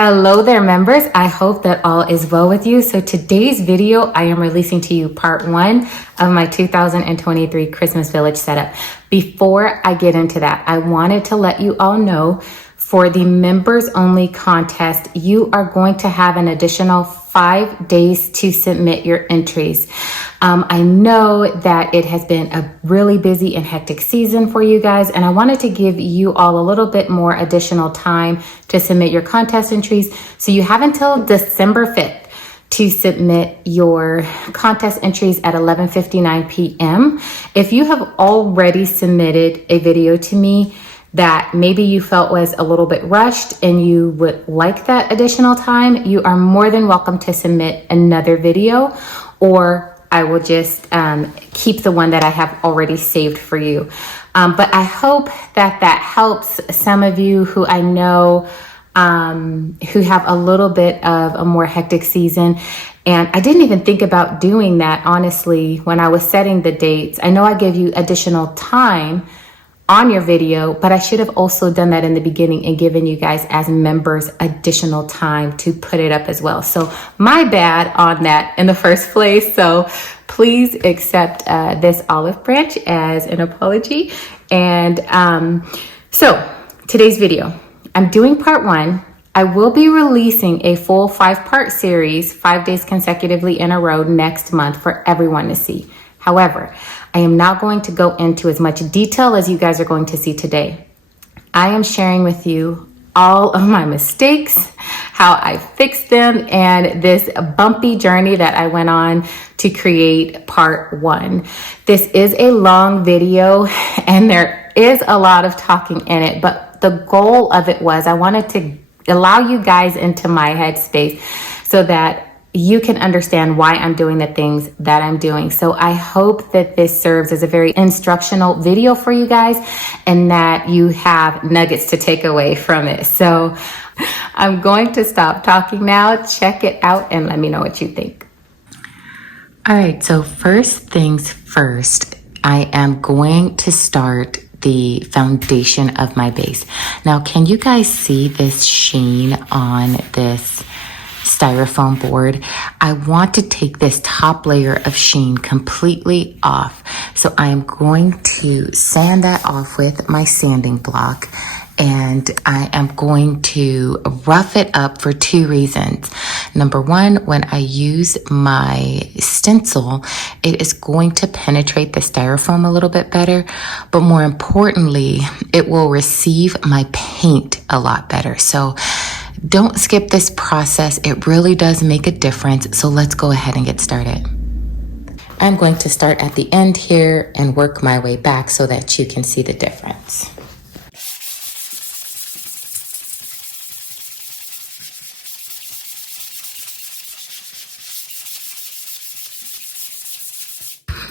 Hello there, members. I hope that all is well with you. So today's video, I am releasing to you part 1 of my 2023 Christmas Village setup. Before I get into that, I wanted to let you all know for the members only contest, you are going to have an additional 5 days to submit your entries. I know that it has been a really busy and hectic season for you guys, and I wanted to give you all a little bit more additional time to submit your contest entries. So you have until December 5th to submit your contest entries at 11:59 p.m. If you have already submitted a video to me that maybe you felt was a little bit rushed and you would like that additional time, you are more than welcome to submit another video, or I will just keep the one that I have already saved for you. But I hope that that helps some of you who I know who have a little bit of a more hectic season. And I didn't even think about doing that, honestly, when I was setting the dates. I know I gave you additional time on your video, but I should have also done that in the beginning and given you guys as members additional time to put it up as well. So my bad on that in the first place. So please accept this olive branch as an apology. And so today's video, I'm doing part 1. I will be releasing a full 5-part series, 5 days consecutively in a row next month for everyone to see. However, I am not going to go into as much detail as you guys are going to see today. I am sharing with you all of my mistakes, how I fixed them, and this bumpy journey that I went on to create part 1. This is a long video and there is a lot of talking in it, but the goal of it was I wanted to allow you guys into my headspace so that you can understand why I'm doing the things that I'm doing. So I hope that this serves as a very instructional video for you guys and that you have nuggets to take away from it. So I'm going to stop talking now. Check it out and let me know what you think. All right, so first things first, I am going to start the foundation of my base. Now, can you guys see this sheen on this styrofoam board? I want to take this top layer of sheen completely off. So I am going to sand that off with my sanding block, and I am going to rough it up for 2 reasons. Number 1, when I use my stencil, it is going to penetrate the styrofoam a little bit better, but more importantly, it will receive my paint a lot better. So don't skip this process. It really does make a difference. So let's go ahead and get started. I'm going to start at the end here and work my way back so that you can see the difference.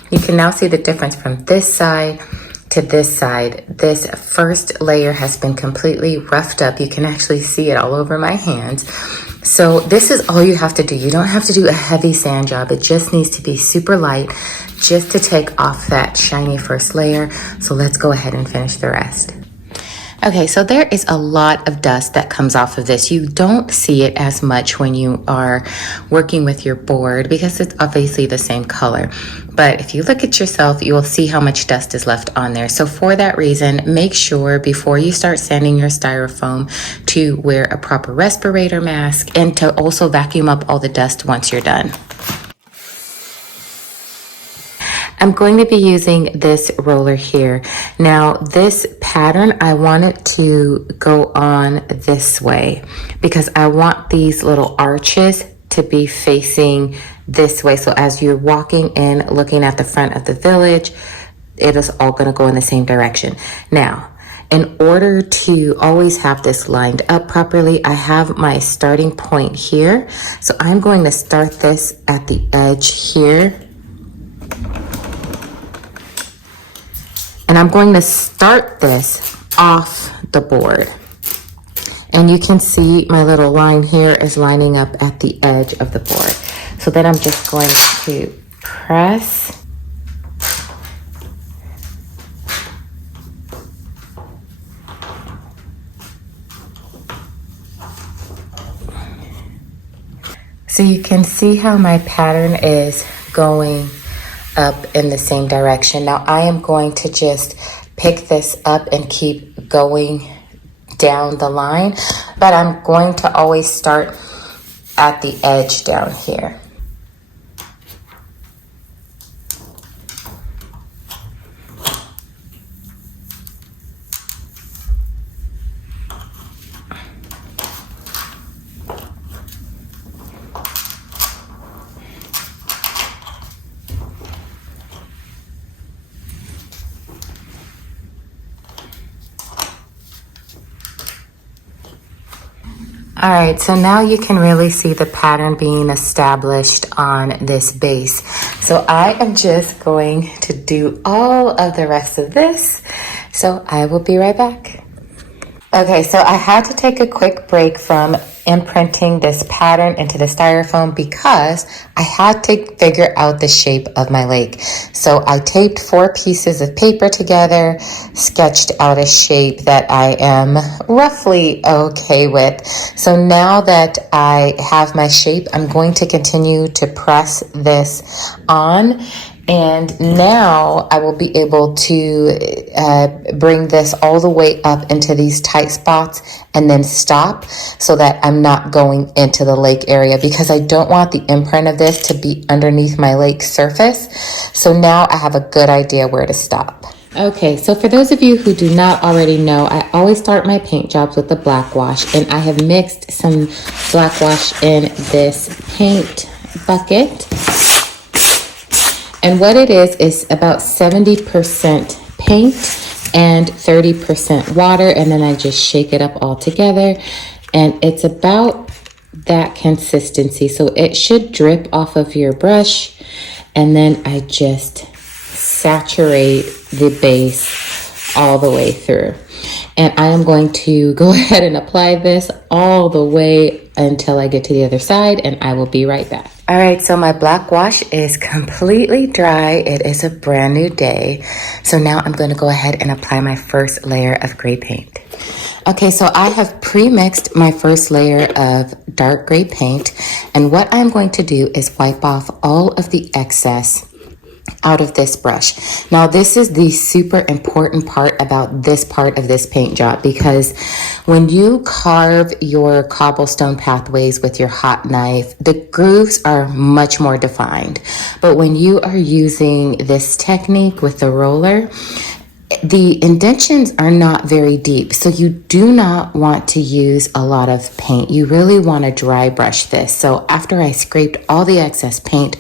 You can now see the difference from this side to this side. This first layer has been completely roughed up. You can actually see it all over my hands. So this is all you have to do. You don't have to do a heavy sand job. It just needs to be super light just to take off that shiny first layer. So let's go ahead and finish the rest. Okay, so there is a lot of dust that comes off of this. You don't see it as much when you are working with your board because it's obviously the same color. But if you look at yourself, you will see how much dust is left on there. So for that reason, make sure before you start sanding your styrofoam to wear a proper respirator mask and to also vacuum up all the dust once you're done. I'm going to be using this roller here. Now this pattern, I want it to go on this way because I want these little arches to be facing this way. So as you're walking in, looking at the front of the village, it is all gonna go in the same direction. Now, in order to always have this lined up properly, I have my starting point here. So I'm going to start this at the edge here. And I'm going to start this off the board. And you can see my little line here is lining up at the edge of the board. So then I'm just going to press So you can see how my pattern is going up in the same direction. Now I am going to just pick this up and keep going down the line, but I'm going to always start at the edge down here. All right, so now you can really see the pattern being established on this base. So I am just going to do all of the rest of this. So I will be right back. Okay, so I had to take a quick break from imprinting this pattern into the styrofoam because I had to figure out the shape of my lake. So I taped 4 pieces of paper together, sketched out a shape that I am roughly okay with. So now that I have my shape, I'm going to continue to press this on. And now I will be able to bring this all the way up into these tight spots and then stop so that I'm not going into the lake area, because I don't want the imprint of this to be underneath my lake surface. So now I have a good idea where to stop. Okay, so for those of you who do not already know, I always start my paint jobs with the black wash, and I have mixed some black wash in this paint bucket. And what it is about 70% paint and 30% water. And then I just shake it up all together. And it's about that consistency. So it should drip off of your brush. And then I just saturate the base all the way through. And I am going to go ahead and apply this all the way until I get to the other side, and I will be right back. All right, so my black wash is completely dry. It is a brand new day. So now I'm going to go ahead and apply my first layer of gray paint. Okay, so I have pre-mixed my first layer of dark gray paint, and what I'm going to do is wipe off all of the excess out of this brush. Now this is the super important part about this part of this paint job, because when you carve your cobblestone pathways with your hot knife, the grooves are much more defined. But when you are using this technique with the roller, the indentions are not very deep, so you do not want to use a lot of paint. You really want to dry brush this. So after I scraped all the excess paint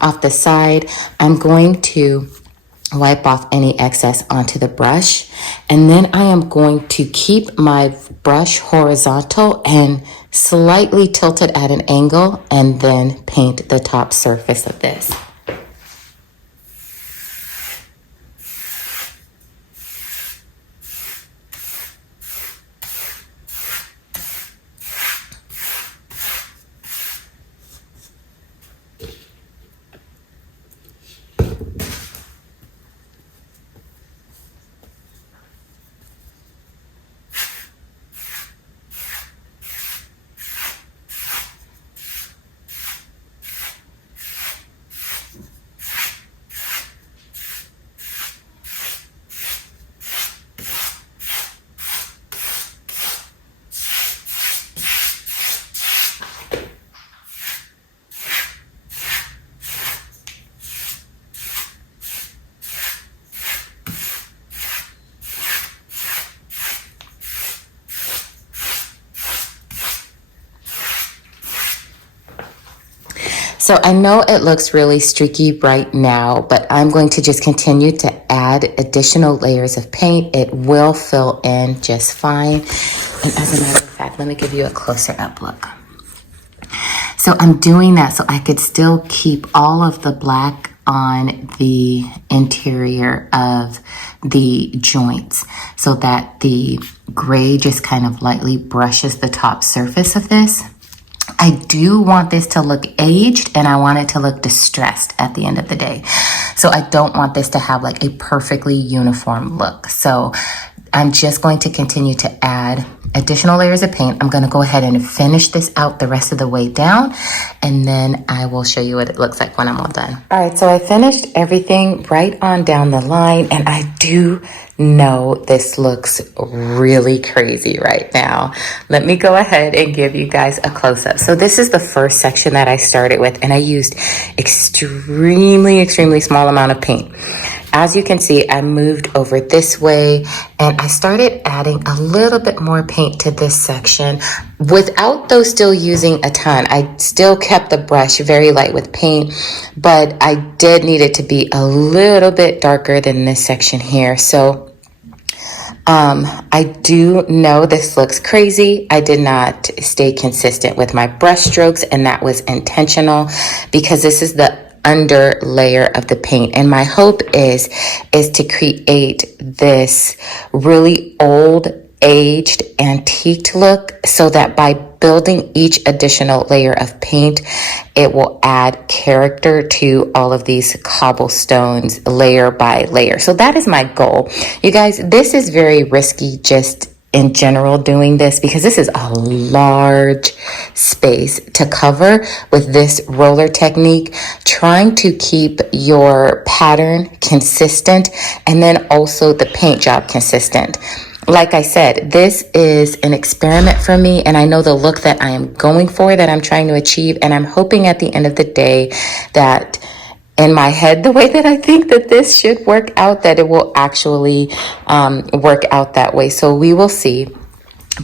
off the side, I'm going to wipe off any excess onto the brush, and then I am going to keep my brush horizontal and slightly tilted at an angle, and then paint the top surface of this. So I know it looks really streaky right now, but I'm going to just continue to add additional layers of paint. It will fill in just fine. And as a matter of fact, let me give you a closer up look. So I'm doing that so I could still keep all of the black on the interior of the joints, so that the gray just kind of lightly brushes the top surface of this. I do want this to look aged, and I want it to look distressed at the end of the day. So I don't want this to have like a perfectly uniform look. So I'm just going to continue to add additional layers of paint. I'm gonna go ahead and finish this out the rest of the way down, and then I will show you what it looks like when I'm all done. All right, so I finished everything right on down the line, and I do know this looks really crazy right now. Let me go ahead and give you guys a close-up. So this is the first section that I started with, and I used extremely small amount of paint. As you can see, I moved over this way and I started adding a little bit more paint to this section without though still using a ton. I still kept the brush very light with paint, but I did need it to be a little bit darker than this section here. So I do know this looks crazy. I did not stay consistent with my brush strokes, and that was intentional because this is the under layer of the paint, and my hope is to create this really old, aged, antiqued look, so that by building each additional layer of paint, it will add character to all of these cobblestones layer by layer. So that is my goal. You guys, this is very risky just in general doing this, because this is a large space to cover with this roller technique, trying to keep your pattern consistent and then also the paint job consistent. Like I said, this is an experiment for me, and I know the look that I am going for, that I'm trying to achieve, and I'm hoping at the end of the day that in my head, the way that I think that this should work out, that it will actually work out that way. So we will see.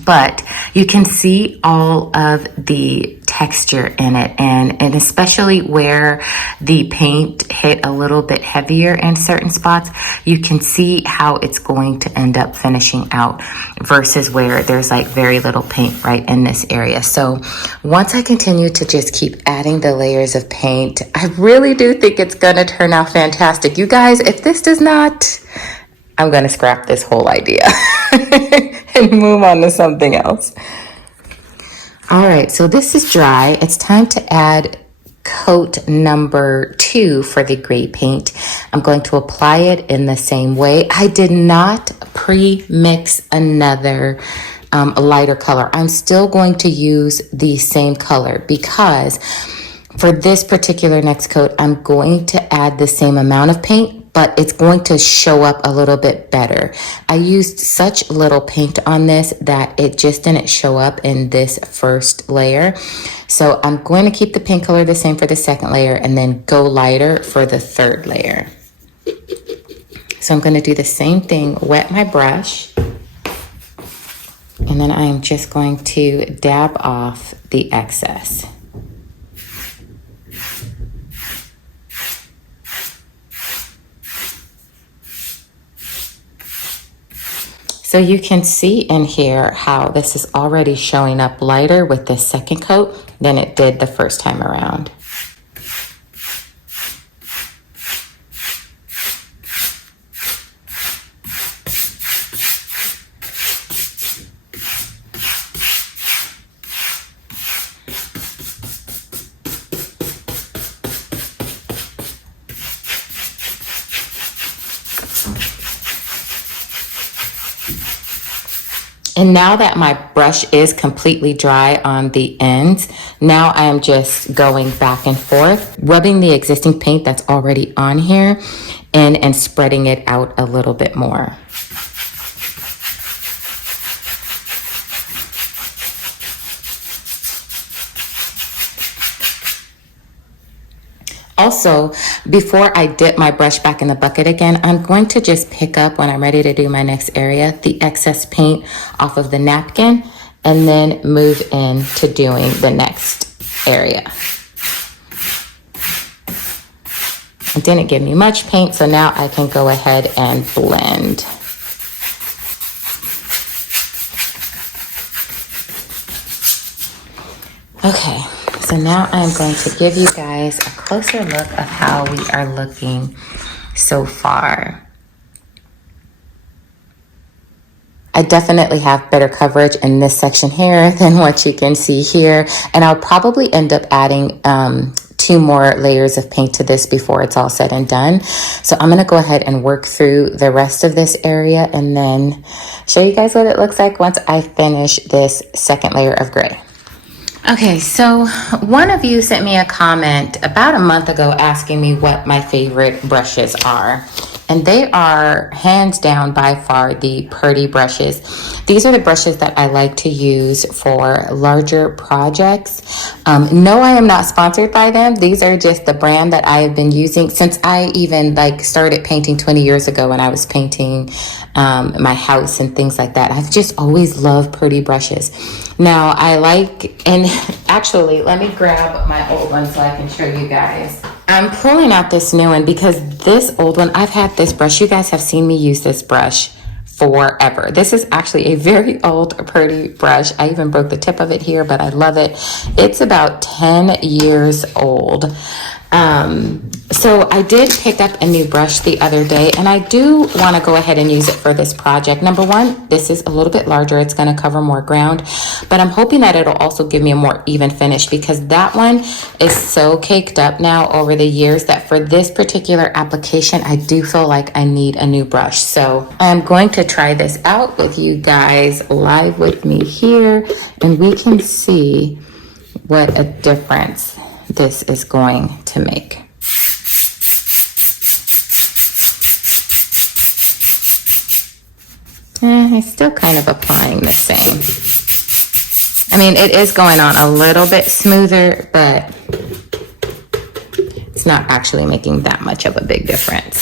But you can see all of the texture in it, and especially where the paint hit a little bit heavier in certain spots, you can see how it's going to end up finishing out versus where there's like very little paint right in this area. So once I continue to just keep adding the layers of paint, I really do think it's gonna turn out fantastic. You guys, if this does not, I'm gonna scrap this whole idea and move on to something else. All right, so this is dry. It's time to add coat number 2 for the gray paint. I'm going to apply it in the same way. I did not pre-mix another lighter color. I'm still going to use the same color because for this particular next coat, I'm going to add the same amount of paint, but it's going to show up a little bit better. I used such little paint on this that it just didn't show up in this first layer. So I'm going to keep the paint color the same for the second layer and then go lighter for the third layer. So I'm going to do the same thing, wet my brush, and then I'm just going to dab off the excess. So you can see in here how this is already showing up lighter with the second coat than it did the first time around. And now that my brush is completely dry on the ends, now I am just going back and forth, rubbing the existing paint that's already on here and spreading it out a little bit more. Also, before I dip my brush back in the bucket again, I'm going to just pick up, when I'm ready to do my next area, the excess paint off of the napkin and then move into doing the next area. It didn't give me much paint, so now I can go ahead and blend. Okay. So now I'm going to give you guys a closer look of how we are looking so far. I definitely have better coverage in this section here than what you can see here. And I'll probably end up adding 2 2 more layers of paint to this before it's all said and done. So I'm gonna go ahead and work through the rest of this area and then show you guys what it looks like once I finish this second layer of gray. Okay, so one of you sent me a comment about a month ago asking me what my favorite brushes are. And they are hands down by far the Purdy brushes. These are the brushes that I like to use for larger projects. No, I am not sponsored by them. These are just the brand that I have been using since I even started painting 20 years ago when I was painting my house and things like that. I've just always loved Purdy brushes. Now I like, and actually let me grab my old one so I can show you guys. I'm pulling out this new one because this old one, I've had this brush. You guys have seen me use this brush forever. This is actually a very old Purdy brush. I even broke the tip of it here, but I love it. It's about 10 years old. So I did pick up a new brush the other day, and I do want to go ahead and use it for this project. Number one, this is a little bit larger. It's going to cover more ground, but I'm hoping that it'll also give me a more even finish because that one is so caked up now over the years that for this particular application, I do feel like I need a new brush. So I'm going to try this out with you guys live with me here, and we can see what a difference this is going to make. It's still kind of applying the same. I mean, it is going on a little bit smoother, but it's not actually making that much of a big difference.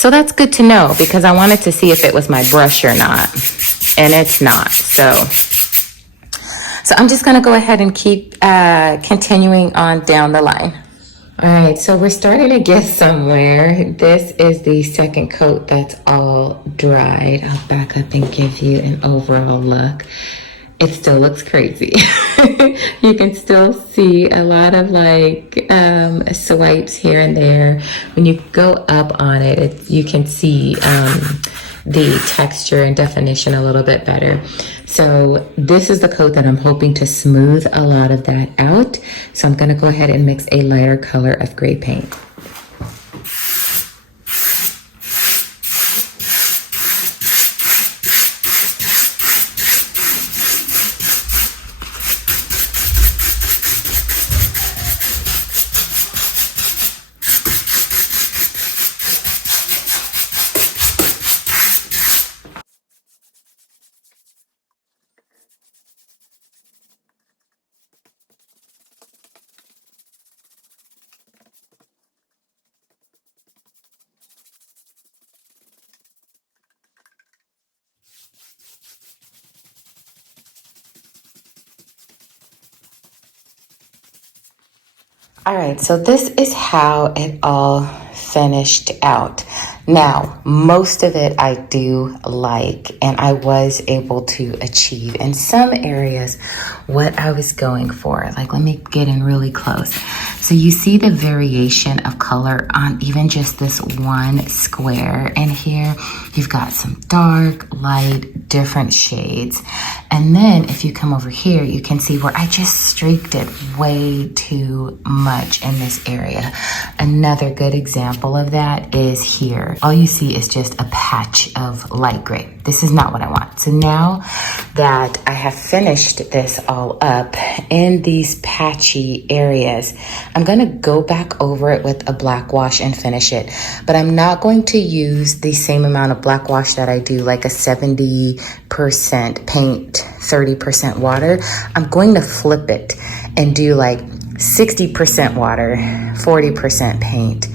So that's good to know because I wanted to see if it was my brush or not, and it's not. So I'm just gonna go ahead and keep continuing on down the line. All right, so we're starting to get somewhere. This is the second coat that's all dried. I'll back up and give you an overall look. It still looks crazy. You can still see a lot of swipes here and there. When you go up on it, you can see the texture and definition a little bit better. So this is the coat that I'm hoping to smooth a lot of that out. So I'm going to go ahead and mix a lighter color of gray paint. All right, so this is how it all finished out. Now, most of it I do like, and I was able to achieve in some areas what I was going for. Like, let me get in really close. So you see the variation of color on even just this one square. And here you've got some dark, light, different shades. And then if you come over here, you can see where I just streaked it way too much in this area. Another good example of that is here. All you see is just a patch of light gray. This is not what I want. So now that I have finished this all up in these patchy areas, I'm going to go back over it with a black wash and finish it. But I'm not going to use the same amount of black wash that I do, like a 70% paint, 30% water. I'm going to flip it and do like 60% water, 40% paint,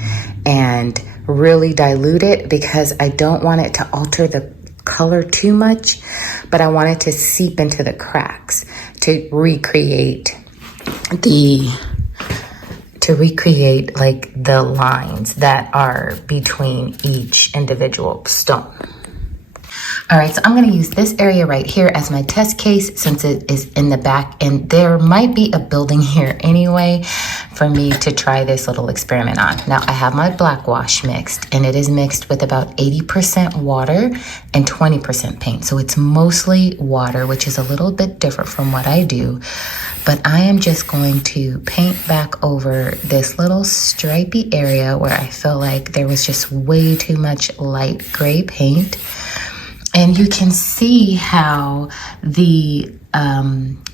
and really dilute it because I don't want it to alter the color too much, but I want it to seep into the cracks to recreate like the lines that are between each individual stone. All right, so I'm going to use this area right here as my test case since it is in the back, and there might be a building here anyway for me to try this little experiment on. Now I have my black wash mixed, and it is mixed with about 80% water and 20% paint. So it's mostly water, which is a little bit different from what I do. but I am just going to paint back over this little stripy area where I feel like there was just way too much light gray paint. And you can see how the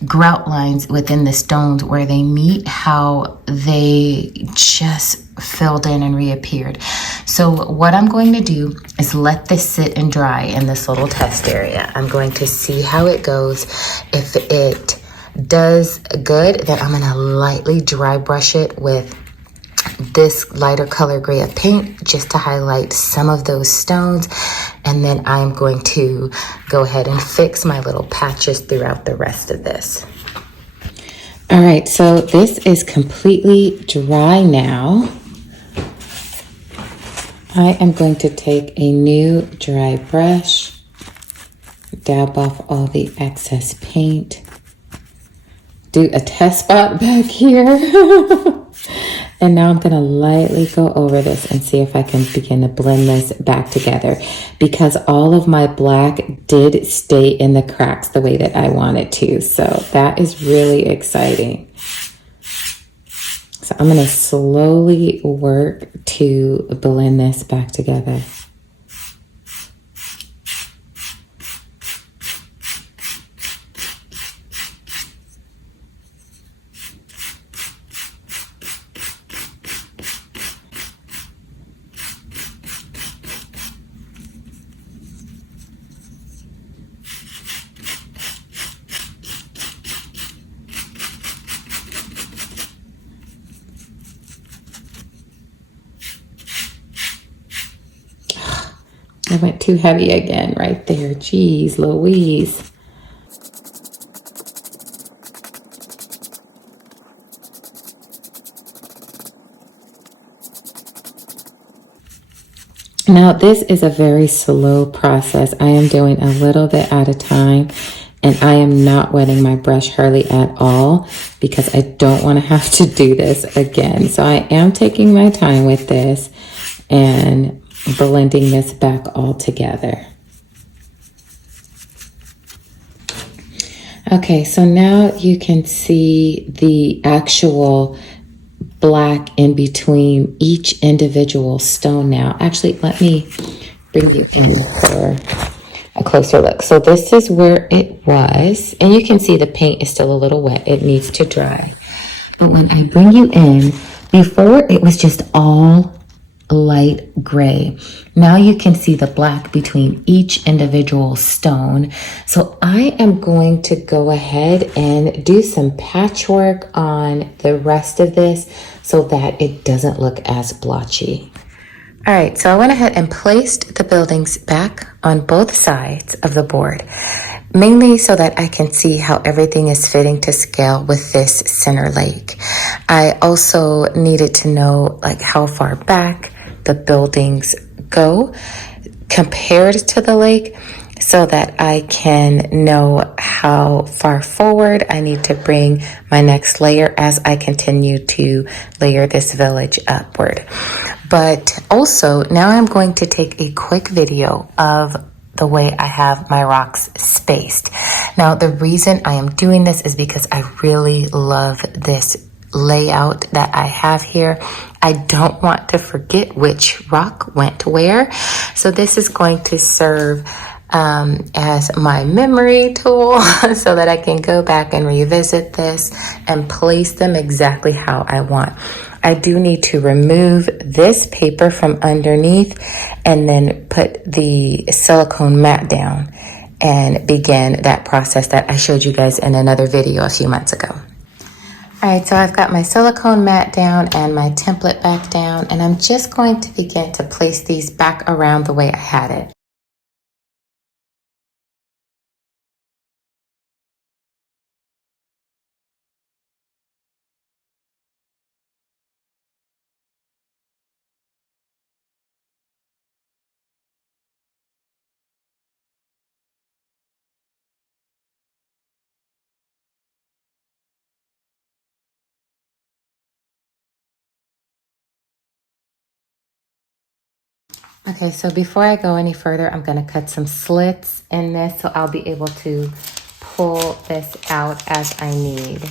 grout lines within the stones where they meet, how they just filled in and reappeared. So what I'm going to do is let this sit and dry in this little test area. I'm going to see how it goes. If it does good, then I'm gonna lightly dry brush it with this lighter color gray of paint just to highlight some of those stones. And then I'm going to go ahead and fix my little patches throughout the rest of this. All right, so this is completely dry now. I am going to take a new dry brush, dab off all the excess paint, do a test spot back here. And now I'm going to lightly go over this and see if I can begin to blend this back together, because all of my black did stay in the cracks the way that I wanted to. So that is really exciting. So I'm going to slowly work to blend this back together. I went too heavy again right there. Jeez Louise. Now this is a very slow process. I am doing a little bit at a time, and I am not wetting my brush hardly at all because I don't want to have to do this again. So I am taking my time with this and blending this back all together. Okay, so now you can see the actual black in between each individual stone now. Actually, let me bring you in for a closer look. So this is where it was, and you can see the paint is still a little wet. It needs to dry. But when I bring you in, before it was just all light gray. Now you can see the black between each individual stone. So I am going to go ahead and do some patchwork on the rest of this so that it doesn't look as blotchy. All right, so I went ahead and placed the buildings back on both sides of the board, mainly so that I can see how everything is fitting to scale with this center lake. I also needed to know like how far back the buildings go compared to the lake so that I can know how far forward I need to bring my next layer as I continue to layer this village upward. But also now I'm going to take a quick video of the way I have my rocks spaced. Now the reason I am doing this is because I really love this layout that I have here. I don't want to forget which rock went where. So this is going to serve as my memory tool so that I can go back and revisit this and place them exactly how I want. I do need to remove this paper from underneath and then put the silicone mat down and begin that process that I showed you guys in another video a few months ago. All right, so I've got my silicone mat down and my template back down, and I'm just going to begin to place these back around the way I had it. Okay, so before I go any further, I'm going to cut some slits in this so I'll be able to pull this out as I need.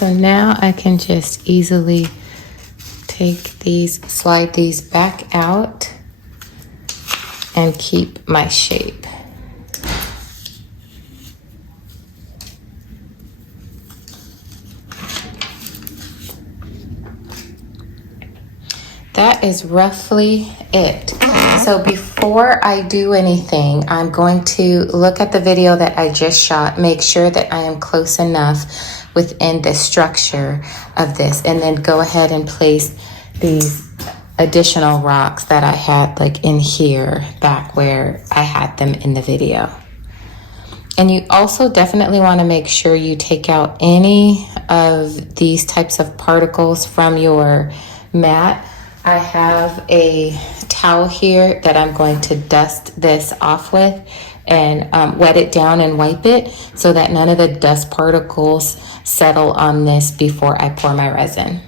so now I can just easily take these, slide these back out and keep my shape. That is roughly it. So before I do anything, I'm going to look at the video that I just shot, make sure that I am close enough within the structure of this, and then go ahead and place these additional rocks that I had like in here back where I had them in the video. And you also definitely want to make sure you take out any of these types of particles from your mat. I have a towel here that I'm going to dust this off with and wet it down and wipe it so that none of the dust particles settle on this before I pour my resin.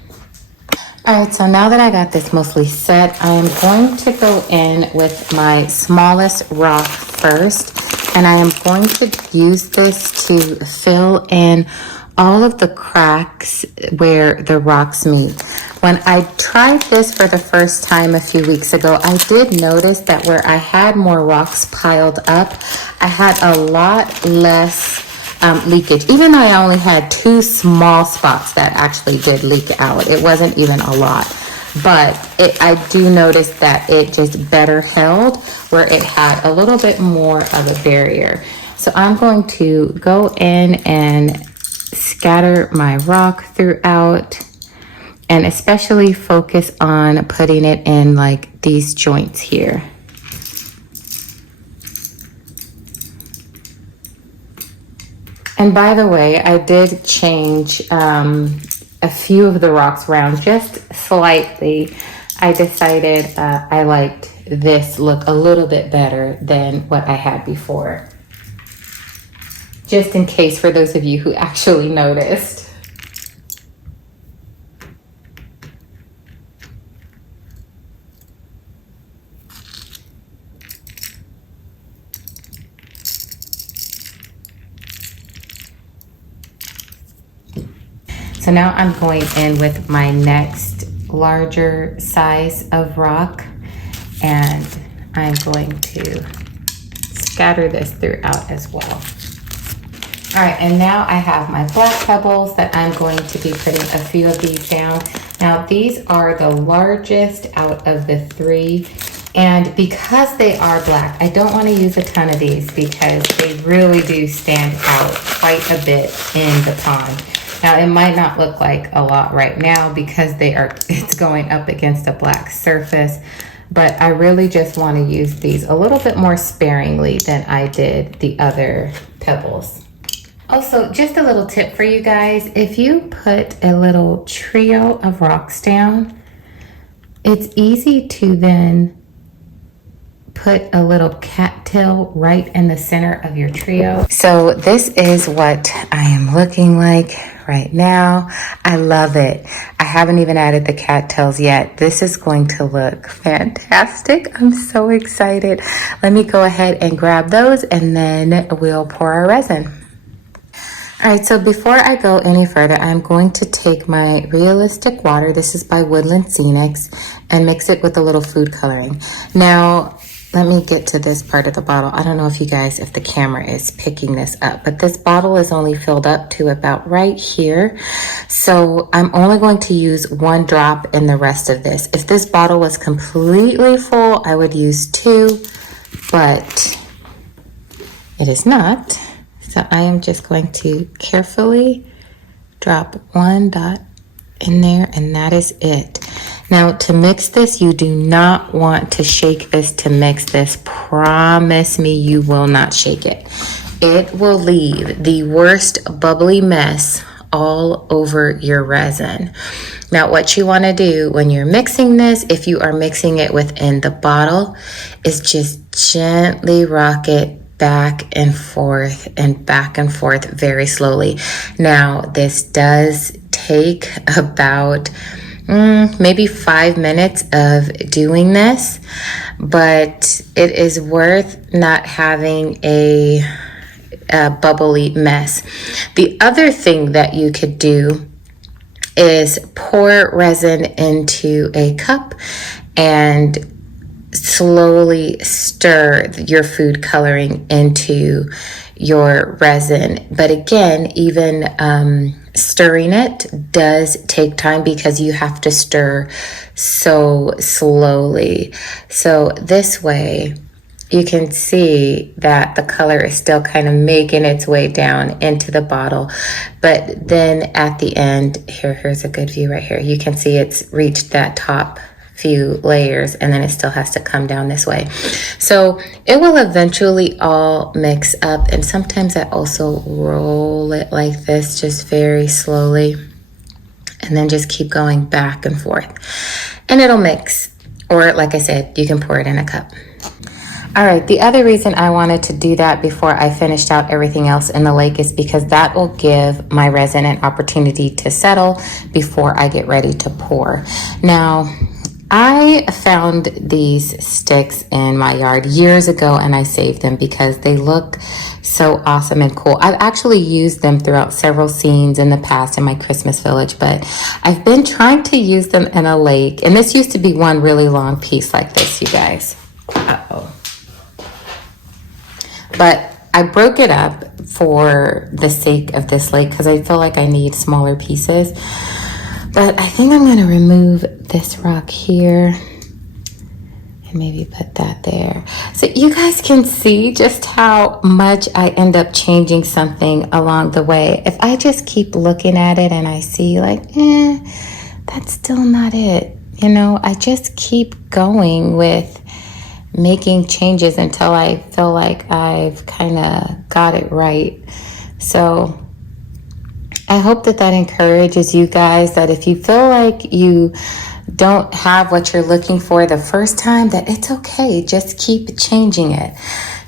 All right, so now that I got this mostly set, I am going to go in with my smallest rock first, and I am going to use this to fill in all of the cracks where the rocks meet. When I tried this for the first time a few weeks ago, I did notice that where I had more rocks piled up, I had a lot less leakage. Even though I only had 2 small spots that actually did leak out. It wasn't even a lot. But I do notice that it just better held where it had a little bit more of a barrier. So I'm going to go in and scatter my rock throughout, and especially focus on putting it in like these joints here. And by the way, I did change a few of the rocks around just slightly. I decided I liked this look a little bit better than what I had before. Just in case for those of you who actually noticed. So now I'm going in with my next larger size of rock, and I'm going to scatter this throughout as well. All right, and now I have my black pebbles that I'm going to be putting a few of these down. Now these are the largest out of the 3. And because they are black, I don't want to use a ton of these because they really do stand out quite a bit in the pond. Now it might not look like a lot right now because it's going up against a black surface, but I really just want to use these a little bit more sparingly than I did the other pebbles. Also, just a little tip for you guys, if you put a little trio of rocks down, it's easy to then put a little cattail right in the center of your trio. So this is what I am looking like right now. I love it. I haven't even added the cattails yet. This is going to look fantastic. I'm so excited. Let me go ahead and grab those and then we'll pour our resin. All right, so before I go any further, I'm going to take my Realistic Water, this is by Woodland Scenics, and mix it with a little food coloring. Now, let me get to this part of the bottle. I don't know if the camera is picking this up, but this bottle is only filled up to about right here. So I'm only going to use 1 drop in the rest of this. If this bottle was completely full, I would use 2, but it is not. So I am just going to carefully drop 1 dot in there, and that is it. Now to mix this, you do not want to shake this to mix this. Promise me you will not shake it. It will leave the worst bubbly mess all over your resin. Now what you want to do when you're mixing this, if you are mixing it within the bottle, is just gently rock it back and forth very slowly. Now this does take about maybe 5 minutes of doing this, but it is worth not having a bubbly mess. The other thing that you could do is pour resin into a cup and slowly stir your food coloring into your resin. But again, even stirring it does take time because you have to stir so slowly. So this way you can see that the color is still kind of making its way down into the bottle. But then at the end, here's a good view right here. You can see it's reached that top few layers, and then it still has to come down this way. So it will eventually all mix up. And sometimes I also roll it like this, just very slowly, and then just keep going back and forth, and it'll mix. Or like I said, you can pour it in a cup. All right, the other reason I wanted to do that before I finished out everything else in the lake is because that will give my resin an opportunity to settle before I get ready to pour. Now, I found these sticks in my yard years ago and I saved them because they look so awesome and cool. I've actually used them throughout several scenes in the past in my Christmas village, but I've been trying to use them in a lake. And this used to be one really long piece like this, you guys. Uh-oh. But I broke it up for the sake of this lake because I feel like I need smaller pieces. But I think I'm going to remove this rock here and maybe put that there. So you guys can see just how much I end up changing something along the way. If I just keep looking at it and I see like, that's still not it. You know, I just keep going with making changes until I feel like I've kind of got it right. So I hope that that encourages you guys, that if you feel like you don't have what you're looking for the first time, that it's okay. Just keep changing it.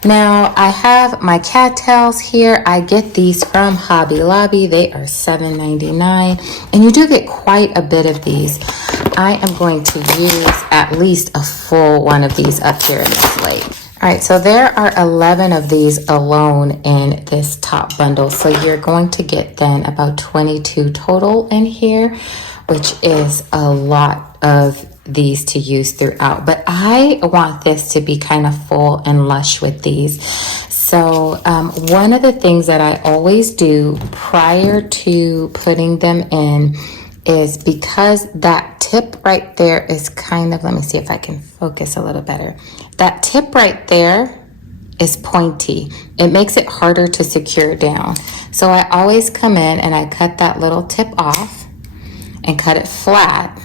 Now, I have my cattails here. I get these from Hobby Lobby. They are $7.99, and you do get quite a bit of these. I am going to use at least a full one of these up here in this lake. All right, so there are 11 of these alone in this top bundle. So you're going to get then about 22 total in here, which is a lot of these to use throughout. But I want this to be kind of full and lush with these. So one of the things that I always do prior to putting them in is, because that tip right there is kind of, let me see if I can focus a little better. That tip right there is pointy. It makes it harder to secure down. So I always come in and I cut that little tip off and cut it flat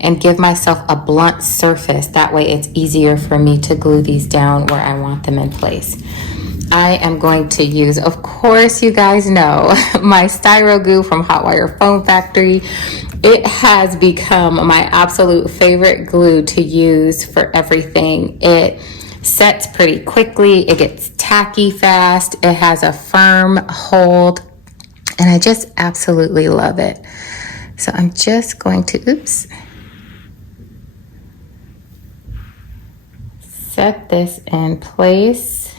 and give myself a blunt surface. That way it's easier for me to glue these down where I want them in place. I am going to use, of course, you guys know, my Styro Goo from Hotwire Foam Factory. It has become my absolute favorite glue to use for everything. It sets pretty quickly. It gets tacky fast. It has a firm hold, and I just absolutely love it. So I'm just going to, set this in place.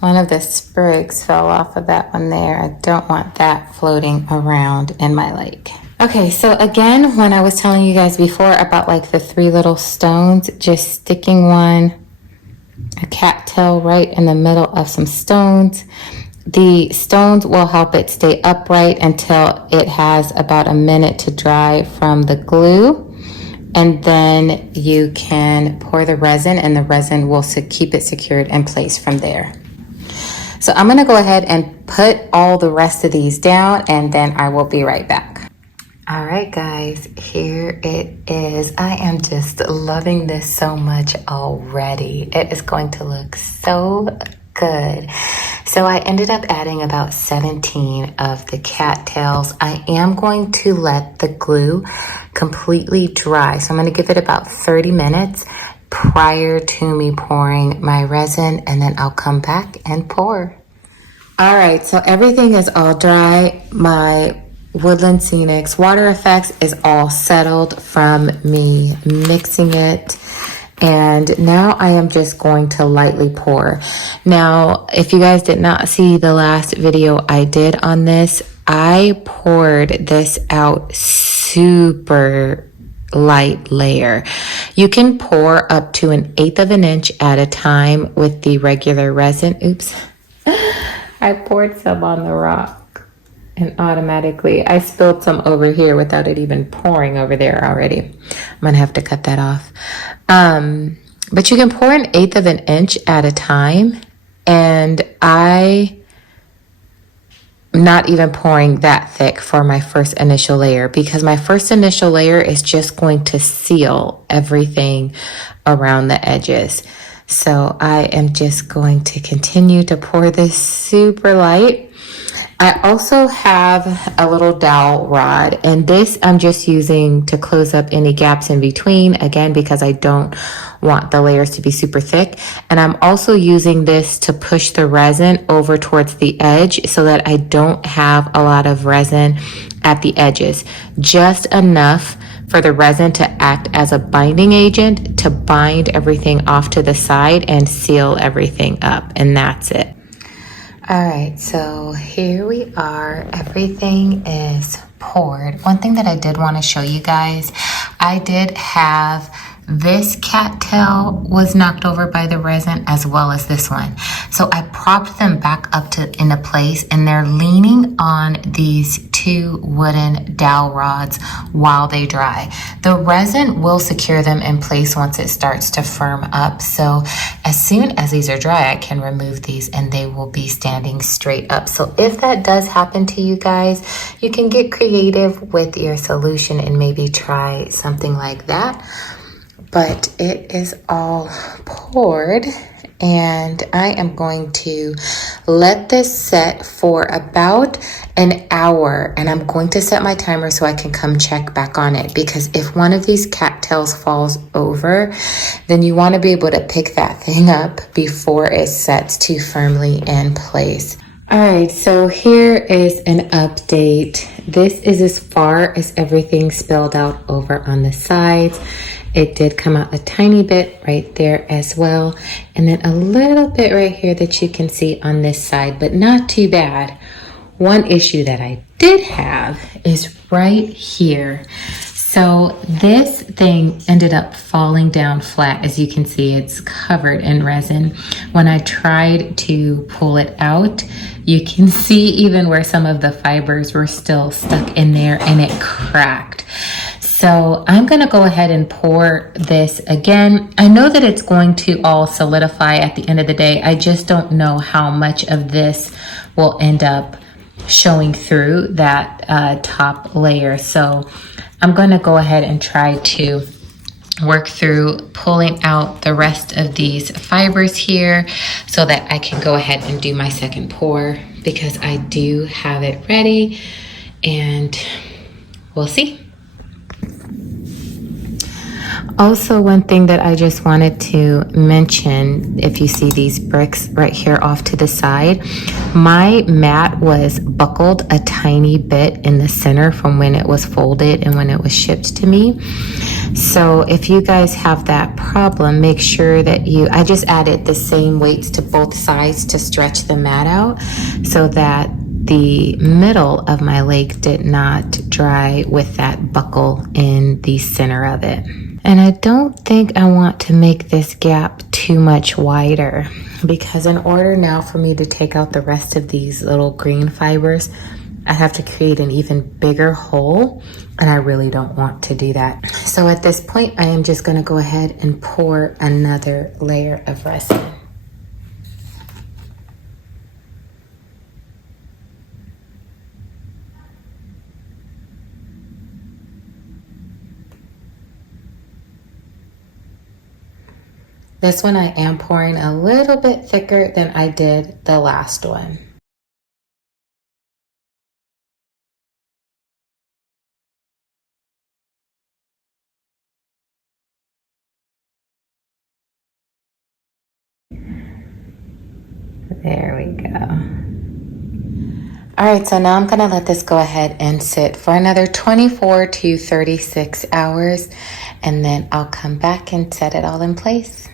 One of the sprigs fell off of that one there. I don't want that floating around in my lake. Okay, so again, when I was telling you guys before about like the 3 little stones, just sticking a cattail right in the middle of some stones. The stones will help it stay upright until it has about a minute to dry from the glue. And then you can pour the resin, and the resin will keep it secured in place from there. So I'm gonna go ahead and put all the rest of these down, and then I will be right back. All right, guys, here it is. I am just loving this so much already. It is going to look so good. So I ended up adding about 17 of the cattails. I am going to let the glue completely dry. So I'm going to give it about 30 minutes prior to me pouring my resin, and then I'll come back and pour. All right, so everything is all dry. My Woodland Scenics Water Effects is all settled from me mixing it. And now I am just going to lightly pour. Now, if you guys did not see the last video I did on this, I poured this out super light layer. You can pour up to 1/8 of an inch at a time with the regular resin. Oops. I poured some on the rock and automatically I spilled some over here without it even pouring over there already. I'm gonna have to cut that off. But you can pour 1/8 of an inch at a time, and I'm not even pouring that thick for my first initial layer, because my first initial layer is just going to seal everything around the edges. So I am just going to continue to pour this super light. I also have a little dowel rod, and this I'm just using to close up any gaps in between, again, because I don't want the layers to be super thick. And I'm also using this to push the resin over towards the edge so that I don't have a lot of resin at the edges, just enough for the resin to act as a binding agent to bind everything off to the side and seal everything up, and that's it. All right, so here we are. Everything is poured. One thing that I did want to show you guys, I did have this cattail was knocked over by the resin, as well as this one. So I propped them back up into place, and they're leaning on these two wooden dowel rods while they dry. The resin will secure them in place once it starts to firm up. So as soon as these are dry, I can remove these and they will be standing straight up. So if that does happen to you guys, you can get creative with your solution and maybe try something like that. But it is all poured, and I am going to let this set for about an hour, and I'm going to set my timer so I can come check back on it, because if one of these cattails falls over, then you want to be able to pick that thing up before it sets too firmly in place. All right, so here is an update. This is as far as everything spilled out over on the sides. It did come out a tiny bit right there as well, and then a little bit right here that you can see on this side, but not too bad. One issue that I did have is right here. So this thing ended up falling down flat. As you can see, it's covered in resin. When I tried to pull it out, you can see even where some of the fibers were still stuck in there, and it cracked. So I'm gonna go ahead and pour this again. I know that it's going to all solidify at the end of the day. I just don't know how much of this will end up showing through that top layer. So I'm gonna go ahead and try to work through pulling out the rest of these fibers here so that I can go ahead and do my second pour, because I do have it ready, and we'll see. Also, one thing that I just wanted to mention, if you see these bricks right here off to the side, my mat was buckled a tiny bit in the center from when it was folded and when it was shipped to me. So if you guys have that problem, make sure that I just added the same weights to both sides to stretch the mat out so that the middle of my leg did not dry with that buckle in the center of it. And I don't think I want to make this gap too much wider, because in order now for me to take out the rest of these little green fibers, I have to create an even bigger hole, and I really don't want to do that. So at this point, I am just going to go ahead and pour another layer of resin. This one I am pouring a little bit thicker than I did the last one. There we go. All right, so now I'm gonna let this go ahead and sit for another 24 to 36 hours, and then I'll come back and set it all in place.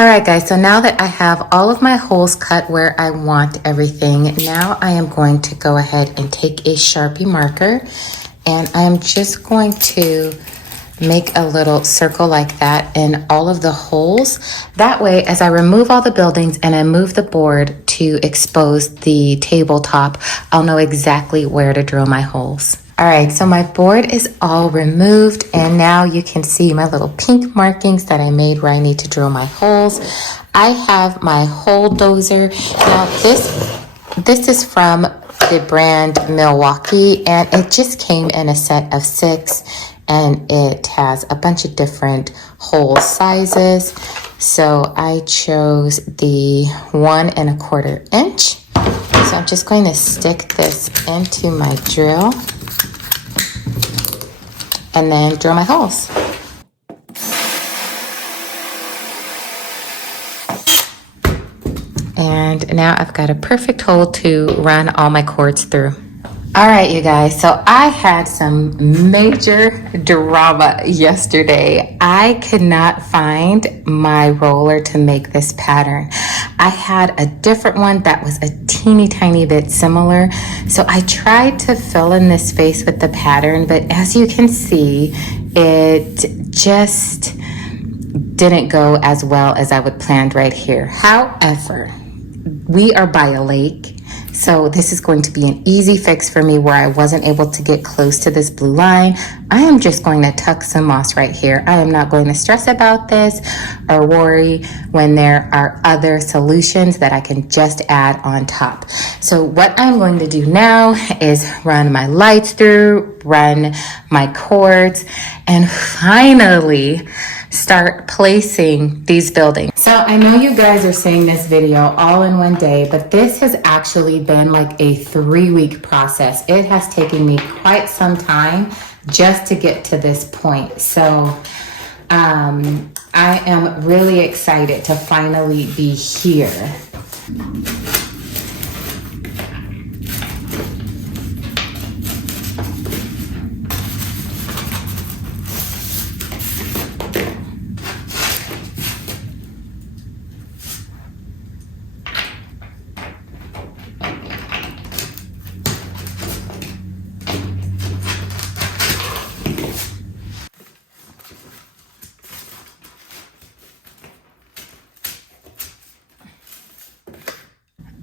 All right, guys, so now that I have all of my holes cut where I want everything, now I am going to go ahead and take a Sharpie marker, and I'm just going to make a little circle like that in all of the holes. That way, as I remove all the buildings and I move the board to expose the tabletop, I'll know exactly where to drill my holes. All right, so my board is all removed, and now you can see my little pink markings that I made where I need to drill my holes. I have my hole dozer. Now this is from the brand Milwaukee, and it just came in a set of 6, and it has a bunch of different hole sizes. So I chose the 1 1/4 inch. So I'm just going to stick this into my drill and then drill my holes. And now I've got a perfect hole to run all my cords through. All right, you guys, so I had some major drama yesterday. I could not find my roller to make this pattern. I had a different one that was a teeny tiny bit similar. So I tried to fill in this space with the pattern, but as you can see, it just didn't go as well as I would planned right here. However, we are by a lake. So this is going to be an easy fix for me where I wasn't able to get close to this blue line. I am just going to tuck some moss right here. I am not going to stress about this or worry when there are other solutions that I can just add on top. So what I'm going to do now is run my lights through, run my cords, and finally start placing these buildings. So I know you guys are seeing this video all in one day, but this has actually been like a 3-week process. It has taken me quite some time just to get to this point. So I am really excited to finally be here.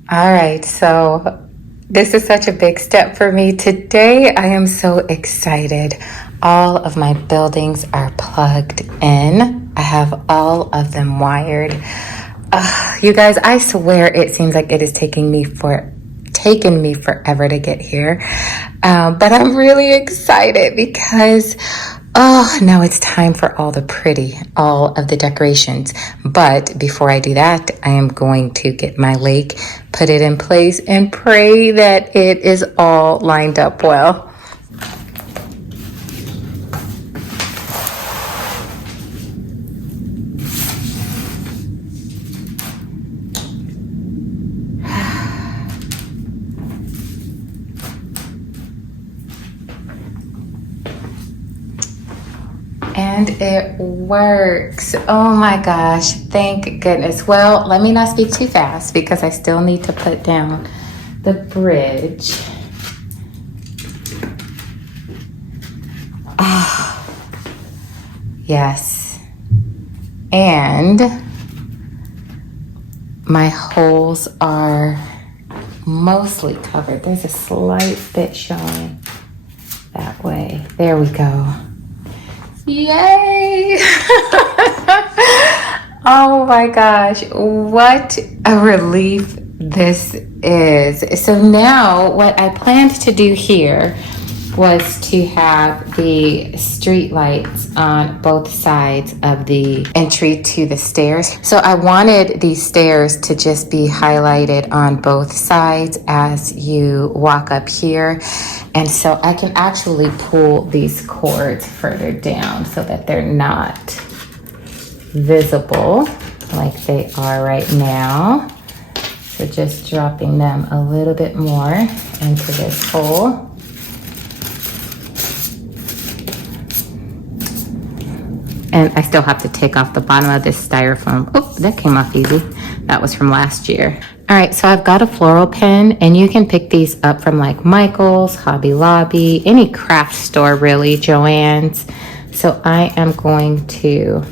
All right, so this is such a big step for me. Today, I am so excited. All of my buildings are plugged in. I have all of them wired. You guys, I swear it seems like it is taken me forever to get here. But I'm really excited because now it's time for all of the decorations. But before I do that, I am going to get my lake, put it in place, and pray that it is all lined up well. And it works. Oh my gosh, thank goodness. Well, let me not speak too fast because I still need to put down the bridge. Yes. And my holes are mostly covered. There's a slight bit showing that way. There we go. Yay! Oh my gosh, what a relief this is. So now what I planned to do here was to have the street lights on both sides of the entry to the stairs. So I wanted these stairs to just be highlighted on both sides as you walk up here. And so I can actually pull these cords further down so that they're not visible like they are right now. So just dropping them a little bit more into this hole. And I still have to take off the bottom of this styrofoam. Oh, that came off easy. That was from last year. All right, so I've got a floral pen, and you can pick these up from like Michael's, Hobby Lobby, any craft store really, Joann's. So I am going to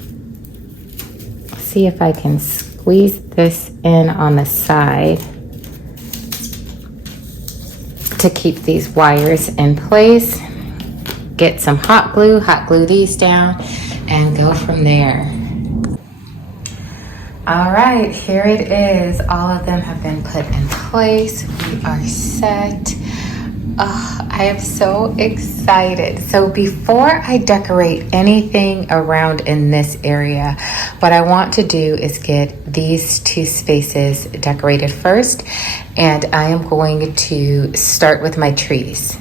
see if I can squeeze this in on the side to keep these wires in place. Get some hot glue these down, and go from there. All right, here it is. All of them have been put in place. We are set. Oh, I am so excited. So before I decorate anything around in this area, what I want to do is get these two spaces decorated first, and I am going to start with my trees.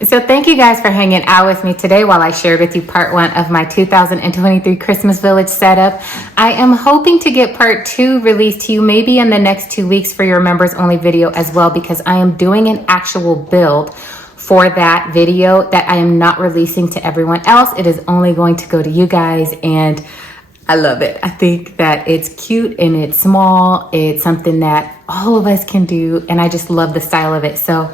So thank you guys for hanging out with me today while I shared with you part one of my 2023 Christmas Village setup. I am hoping to get part two released to you maybe in the next 2 weeks for your members only video as well, because I am doing an actual build for that video that I am not releasing to everyone else. It is only going to go to you guys, and I love it. I think that it's cute and it's small. It's something that all of us can do, and I just love the style of it. So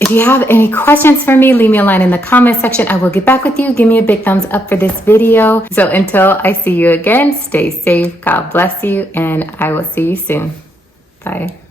if you have any questions for me, leave me a line in the comment section. I will get back with you. Give me a big thumbs up for this video. So until I see you again, stay safe, God bless you, and I will see you soon. Bye.